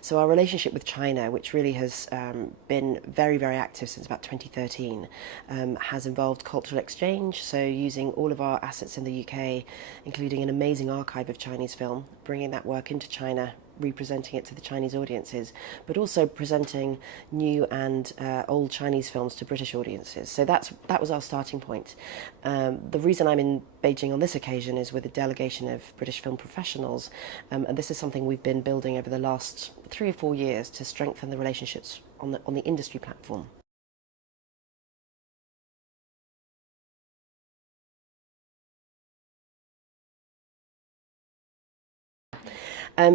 So our relationship with China, which really has been very, very active since about 2013, has involved cultural exchange, so using all of our assets in the UK, including an amazing archive of Chinese film, bringing that work into China, representing it to the Chinese audiences, but also presenting new and old Chinese films to British audiences. So that was our starting point. The reason I'm in Beijing on this occasion is with a delegation of British film professionals, and this is something we've been building over the last 3 or 4 years to strengthen the relationships on the industry platform.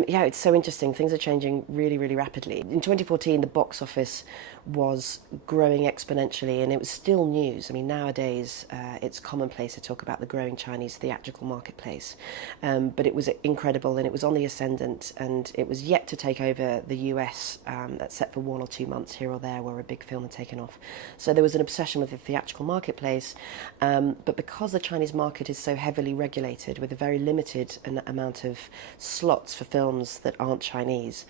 Yeah, it's so interesting. Things are changing really, really rapidly. In 2014, the box office was growing exponentially, and it was still news. I mean, nowadays it's commonplace to talk about the growing Chinese theatrical marketplace, but it was incredible, and it was on the ascendant, and it was yet to take over the US, except for 1 or 2 months here or there where a big film had taken off. So there was an obsession with the theatrical marketplace, but because the Chinese market is so heavily regulated with a very limited amount of slots for films that aren't Chinese,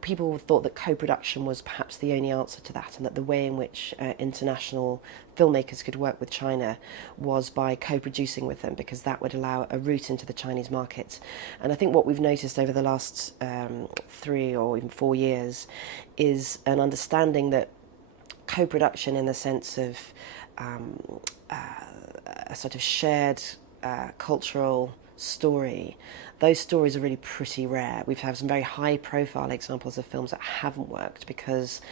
people thought that co-production was perhaps the only answer to that, and that the way in which international filmmakers could work with China was by co-producing with them, because that would allow a route into the Chinese market. And I think what we've noticed over the last 3 or even 4 years is an understanding that co-production, in the sense of a sort of shared cultural story, those stories are really pretty rare. We've had some very high profile examples of films that haven't worked because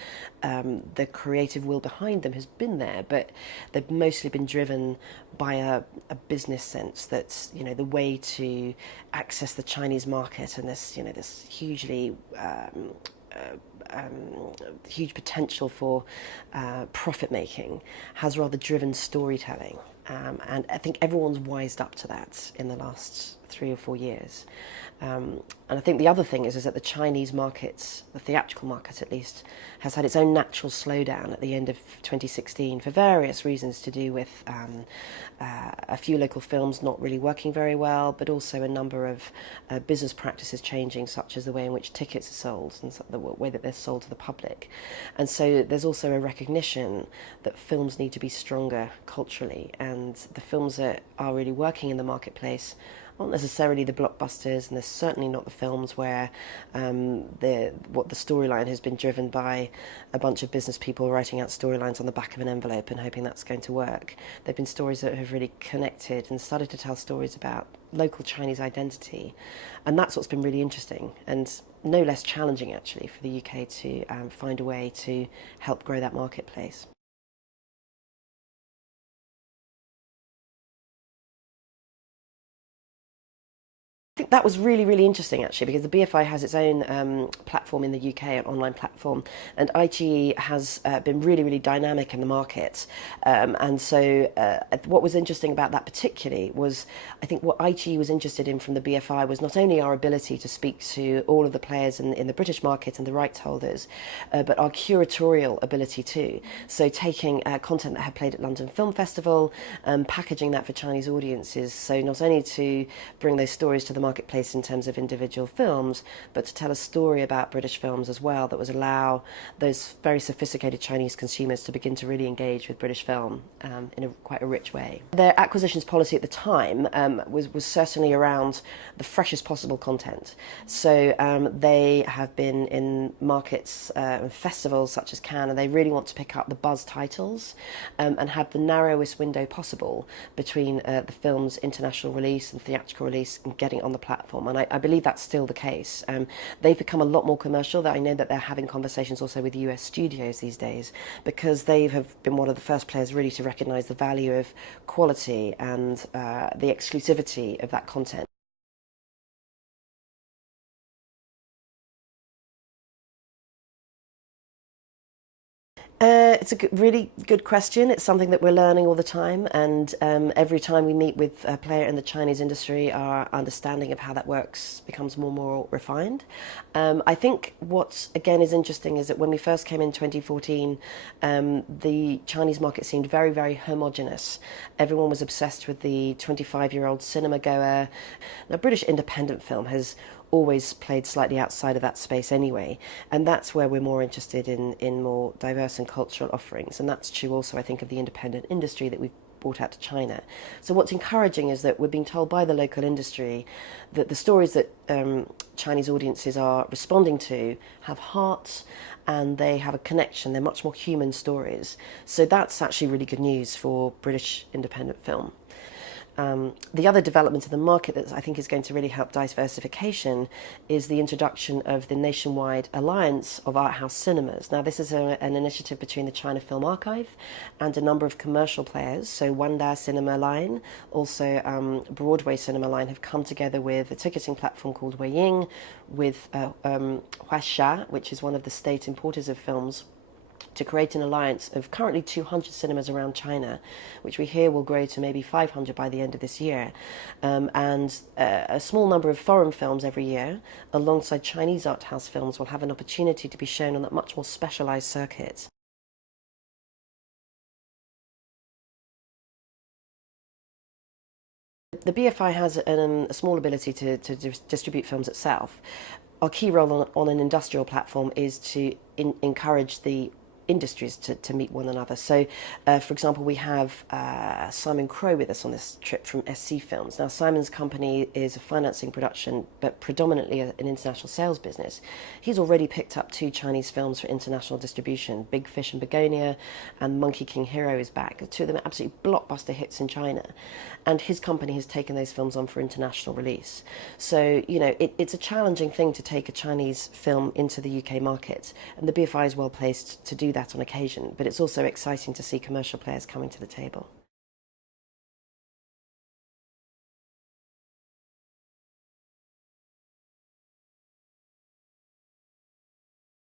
the creative will behind them has been there, but they've mostly been driven by a business sense that, you know, the way to access the Chinese market and this, you know, this hugely huge potential for profit making has rather driven storytelling. And I think everyone's wised up to that in the last 3 or 4 years. And I think the other thing is that the Chinese market, the theatrical market at least, has had its own natural slowdown at the end of 2016 for various reasons, to do with a few local films not really working very well, but also a number of business practices changing, such as the way in which tickets are sold and the way that they're sold to the public. And so there's also a recognition that films need to be stronger culturally, and the films that are really working in the marketplace aren't necessarily the blockbusters, and they're certainly not the films where the storyline has been driven by a bunch of business people writing out storylines on the back of an envelope and hoping that's going to work. They've been stories that have really connected and started to tell stories about local Chinese identity, and that's what's been really interesting and no less challenging, actually, for the UK to find a way to help grow that marketplace. I think that was really, really interesting, actually, because the BFI has its own platform in the UK, an online platform, and ITE has been really, really dynamic in the market. And so what was interesting about that particularly was, I think what ITE was interested in from the BFI was not only our ability to speak to all of the players in the British market and the rights holders, but our curatorial ability too. So taking content that had played at London Film Festival, packaging that for Chinese audiences, so not only to bring those stories to the marketplace in terms of individual films, but to tell a story about British films as well that would allow those very sophisticated Chinese consumers to begin to really engage with British film in quite a rich way. Their acquisitions policy at the time was certainly around the freshest possible content. So they have been in markets and festivals such as Cannes, and they really want to pick up the buzz titles and have the narrowest window possible between the film's international release and theatrical release and getting on the platform, and I believe that's still the case. They've become a lot more commercial. That I know that they're having conversations also with US studios these days, because they have been one of the first players really to recognise the value of quality and the exclusivity of that content. It's a really good question. It's something that we're learning all the time, and every time we meet with a player in the Chinese industry, our understanding of how that works becomes more and more refined. I think what, again, is interesting is that when we first came in 2014, the Chinese market seemed very, very homogenous. Everyone was obsessed with the 25-year-old cinema goer. Now, British independent film has always played slightly outside of that space anyway. And that's where we're more interested in more diverse and cultural offerings. And that's true also, I think, of the independent industry that we've brought out to China. So what's encouraging is that we're being told by the local industry that the stories that Chinese audiences are responding to have heart and they have a connection. They're much more human stories. So that's actually really good news for British independent film. The other development in the market that I think is going to really help diversification is the introduction of the nationwide alliance of art house cinemas. Now, this is an initiative between the China Film Archive and a number of commercial players. So Wanda Cinema Line, also Broadway Cinema Line, have come together with a ticketing platform called Weiying, with Huaxia, which is one of the state importers of films, to create an alliance of currently 200 cinemas around China, which we hear will grow to maybe 500 by the end of this year. And a small number of foreign films every year, alongside Chinese art house films, will have an opportunity to be shown on that much more specialised circuit. The BFI has a small ability to distribute films itself. Our key role on an industrial platform is to encourage the industries to meet one another. So, for example, we have Simon Crow with us on this trip from SC Films. Now, Simon's company is a financing production, but predominantly an international sales business. He's already picked up 2 Chinese films for international distribution. Big Fish and Begonia and Monkey King Hero is back. The 2 of them are absolutely blockbuster hits in China. And his company has taken those films on for international release. So, you know, it's a challenging thing to take a Chinese film into the UK market. And the BFI is well placed to do that on occasion, but it's also exciting to see commercial players coming to the table.